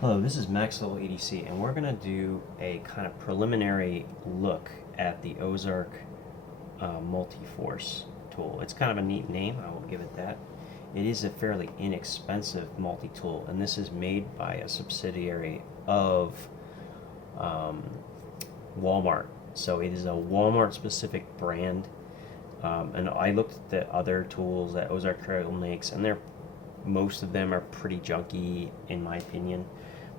Hello, this is Maxwell EDC, and we're going to do a kind of preliminary look at the Ozark Multiforce tool. It's kind of a neat name, I will give it that. It is a fairly inexpensive multi-tool, and this is made by a subsidiary of Walmart. So it is a Walmart-specific brand, and I looked at the other tools that Ozark makes, and most of them are pretty junky, in my opinion.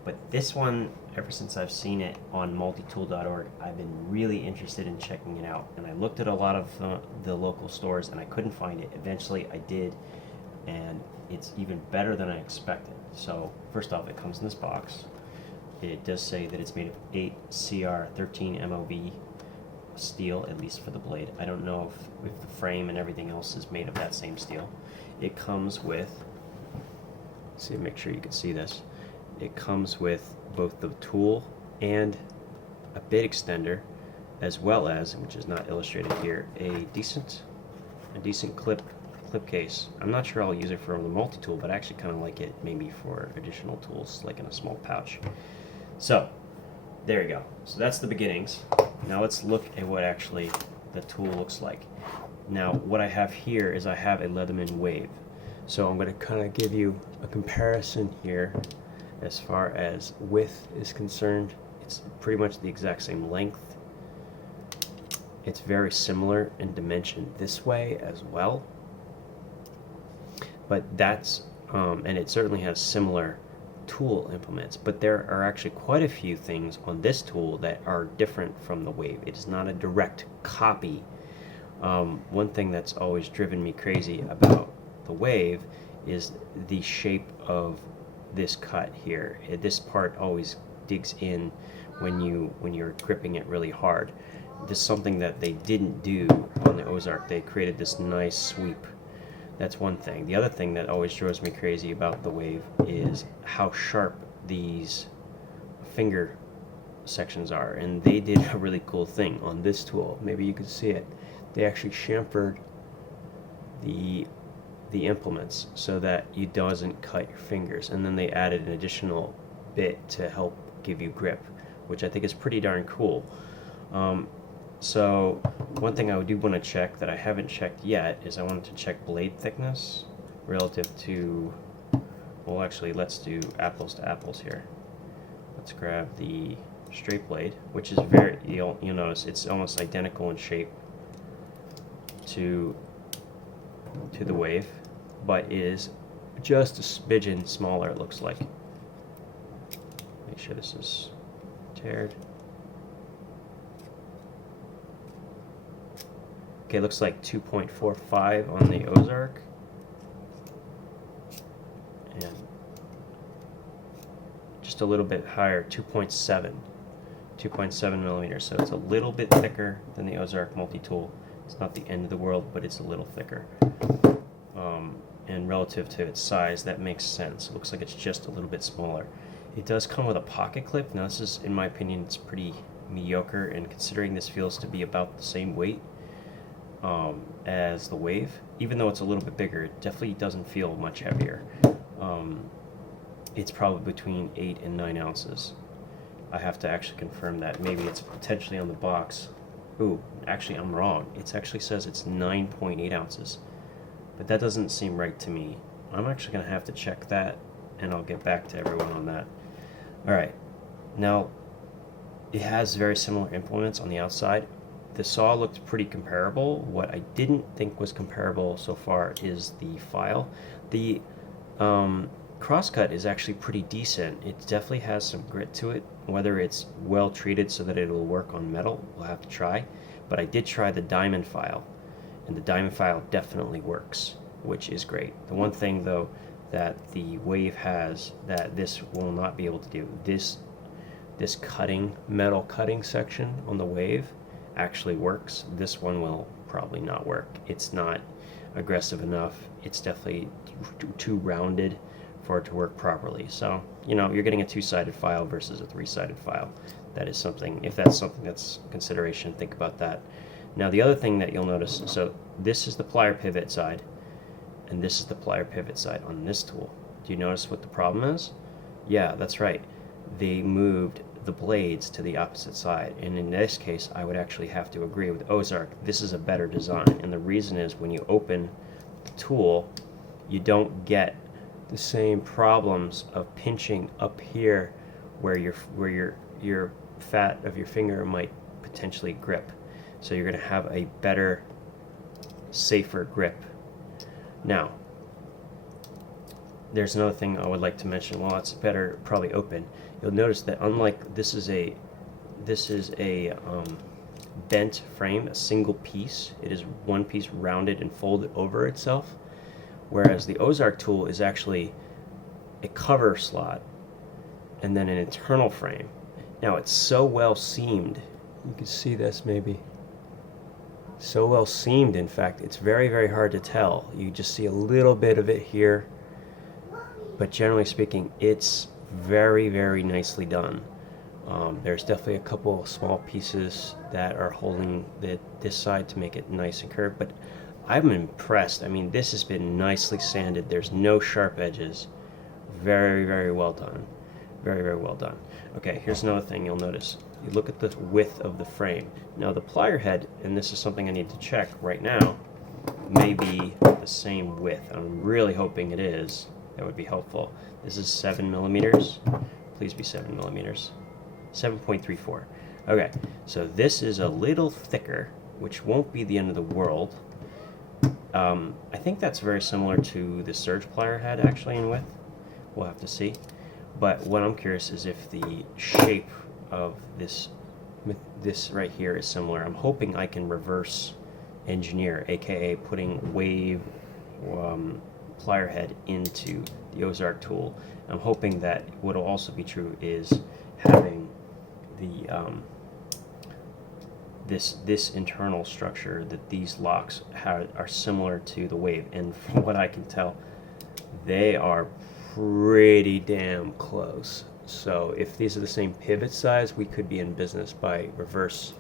But this one, ever since I've seen it on multitool.org, I've been really interested in checking it out. And I looked at a lot of the local stores, and I couldn't find it. Eventually, I did, and it's even better than I expected. So, first off, it comes in this box. It does say that it's made of 8CR13 MOV steel, at least for the blade. I don't know if the frame and everything else is made of that same steel. It comes with, make sure you can see this. It comes with both the tool and a bit extender, as well as, which is not illustrated here, a decent clip case. I'm not sure I'll use it for the multi-tool, but I actually kind of like it maybe for additional tools, like in a small pouch. So there you go. So that's the beginnings. Now let's look at what actually the tool looks like. Now what I have here is I have a Leatherman Wave. So I'm going to kind of give you a comparison here. As far as width is concerned, it's pretty much the exact same length. It's very similar in dimension this way as well. But that's, and it certainly has similar tool implements, but there are actually quite a few things on this tool that are different from the Wave. It is not a direct copy. One thing that's always driven me crazy about the Wave is the shape of this cut here. This part always digs in when you're gripping it really hard. This is something that they didn't do on the Ozark. They created this nice sweep. That's one thing. The other thing that always drives me crazy about the Wave is how sharp these finger sections are, and they did a really cool thing on this tool. Maybe you can see it. They actually chamfered the implements so that it doesn't cut your fingers, and then they added an additional bit to help give you grip, which I think is pretty darn cool. So one thing I do want to check that I haven't checked yet is I wanted to check blade thickness relative to, well actually let's do apples to apples here. Let's grab the straight blade, which is very, you'll notice it's almost identical in shape to the Wave, but is just a smidgen smaller, it looks like. Make sure this is teared. Okay, looks like 2.45 on the Ozark. And just a little bit higher, 2.7 millimeters. So it's a little bit thicker than the Ozark multi-tool. It's not the end of the world, but it's a little thicker. And relative to its size, that makes sense. It looks like it's just a little bit smaller. It does come with a pocket clip. Now this is, in my opinion, it's pretty mediocre, and considering this feels to be about the same weight as the Wave, even though it's a little bit bigger, it definitely doesn't feel much heavier. It's probably between 8 and 9 ounces. I have to actually confirm that. Maybe it's potentially on the box. Ooh, actually I'm wrong. It actually says it's 9.8 ounces. But that doesn't seem right to me. I'm actually going to have to check that, and I'll get back to everyone on that. Alright, now it has very similar implements on the outside. The saw looked pretty comparable. What I didn't think was comparable so far is the file. The crosscut is actually pretty decent. It definitely has some grit to it. Whether it's well treated so that it'll work on metal, we'll have to try. But I did try the diamond file, and the diamond file definitely works, which is great. The one thing though that the Wave has that this will not be able to do, this metal cutting section on the Wave actually works. This one will probably not work. It's not aggressive enough. It's definitely too rounded for it to work properly. So, you're getting a two-sided file versus a three-sided file. That is something, if that's something that's consideration, think about that. Now the other thing that you'll notice, so this is the plier pivot side, and this is the plier pivot side on this tool. Do you notice what the problem is? Yeah, that's right. They moved the blades to the opposite side, and in this case I would actually have to agree with Ozark. This is a better design, and the reason is when you open the tool you don't get the same problems of pinching up here where your fat of your finger might potentially grip. So you're going to have a better, safer grip. Now there's another thing I would like to mention. While it's better probably open, you'll notice that unlike this is a bent frame, a single piece. It is one piece rounded and folded over itself, whereas the Ozark tool is actually a cover slot and then an internal frame. Now it's so well seamed, you can see this maybe, so well seamed in fact it's very, very hard to tell. You just see a little bit of it here, but generally speaking it's very, very nicely done. There's definitely a couple of small pieces that are holding this side to make it nice and curved, but I'm impressed. I mean, this has been nicely sanded. There's no sharp edges. Very, very well done. Very, very well done. Okay, here's another thing you'll notice. You look at the width of the frame. Now the plier head, and this is something I need to check right now, may be the same width. I'm really hoping it is. That would be helpful. This is 7 millimeters. Please be 7 millimeters. 7.34. Okay, so this is a little thicker, which won't be the end of the world. I think that's very similar to the Surge plier head actually in width. We'll have to see. But what I'm curious is if the shape of this right here is similar. I'm hoping I can reverse engineer, aka putting wave plier head into the Ozark tool. I'm hoping that what will also be true is having the this internal structure, that these locks are similar to the wave, and from what I can tell they are pretty damn close. So if these are the same pivot size, we could be in business by reverse,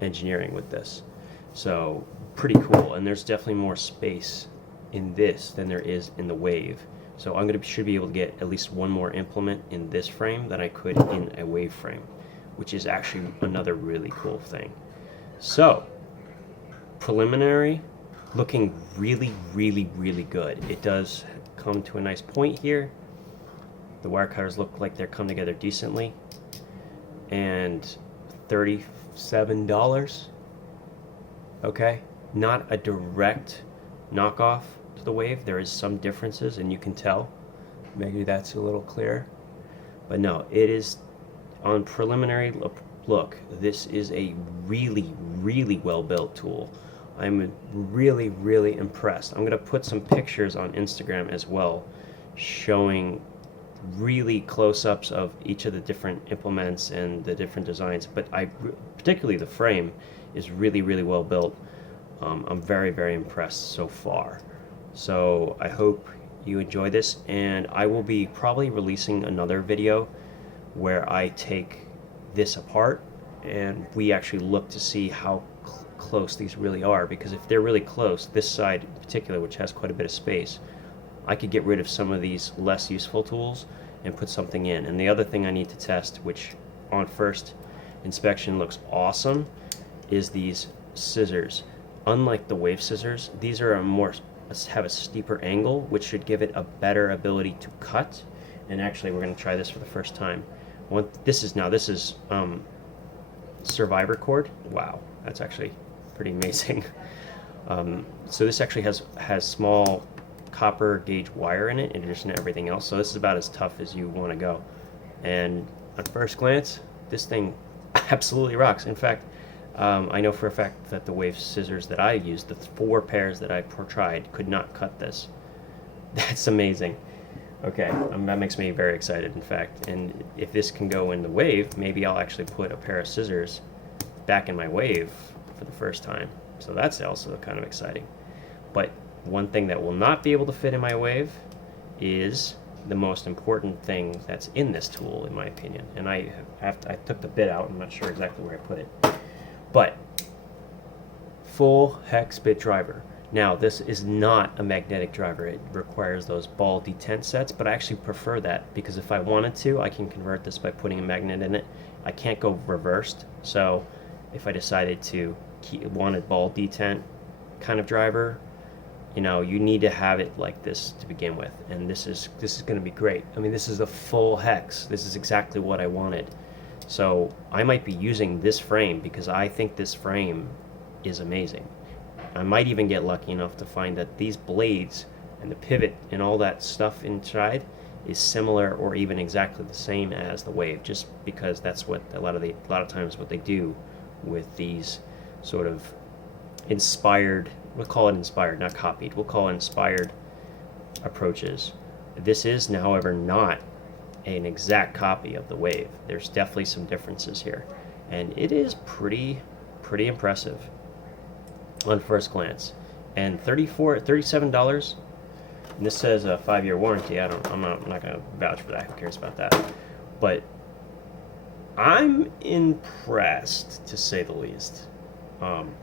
engineering with this. So pretty cool, and there's definitely more space in this than there is in the wave. So should be able to get at least one more implement in this frame than I could in a wave frame, which is actually another really cool thing. So preliminary, looking really, really, really good. It does come to a nice point here. The wire cutters look like they're come together decently, and $37. Okay, not a direct knockoff to the wave. There is some differences, and you can tell. Maybe that's a little clearer, but no, it is on preliminary look. This is a really, really well built tool. I'm really, really impressed. I'm going to put some pictures on Instagram as well, showing really close-ups of each of the different implements and the different designs, but particularly the frame is really, really well built. I'm very, very impressed so far. So I hope you enjoy this, and I will be probably releasing another video where I take this apart and we actually look to see how close these really are, because if they're really close, this side in particular, which has quite a bit of space, I could get rid of some of these less useful tools and put something in. And the other thing I need to test, which on first inspection looks awesome, is these scissors. Unlike the wave scissors, these are have a steeper angle, which should give it a better ability to cut. And actually, we're going to try this for the first time. This is Survivor cord. Wow, that's actually pretty amazing. So this actually has small copper gauge wire in it in addition to everything else. So this is about as tough as you want to go. And at first glance, this thing absolutely rocks. In fact, I know for a fact that the wave scissors that I used, the 4 pairs that I tried, could not cut this. That's amazing. Okay, that makes me very excited, in fact. And if this can go in the wave, maybe I'll actually put a pair of scissors back in my wave for the first time. So that's also kind of exciting. But one thing that will not be able to fit in my wave is the most important thing that's in this tool, in my opinion. And I took the bit out. I'm not sure exactly where I put it. But full Hex Bit Driver. Now, this is not a magnetic driver. It requires those ball detent sets, but I actually prefer that because if I wanted to, I can convert this by putting a magnet in it. I can't go reversed, so if I decided to want a ball detent kind of driver, you know, you need to have it like this to begin with, and this is going to be great. I mean, this is a full hex. This is exactly what I wanted. So I might be using this frame because I think this frame is amazing. I might even get lucky enough to find that these blades and the pivot and all that stuff inside is similar or even exactly the same as the Wave, just because that's what a lot of times what they do with these sort of inspired, we'll call it inspired, not copied, we'll call it inspired approaches. This is, however, not an exact copy of the Wave. There's definitely some differences here, and it is pretty impressive on first glance. And $37, and this says a 5-year warranty. I'm not going to vouch for that. Who cares about that? But I'm impressed, to say the least. I'm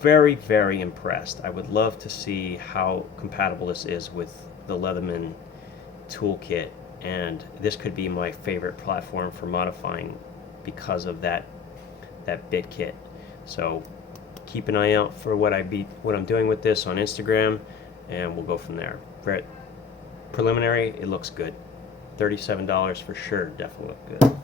very, very impressed. I would love to see how compatible this is with the Leatherman toolkit, and this could be my favorite platform for modifying because of that bit kit. So keep an eye out for what I'm doing with this on Instagram, and we'll go from there. Preliminary, it looks good. $37 for sure, definitely look good.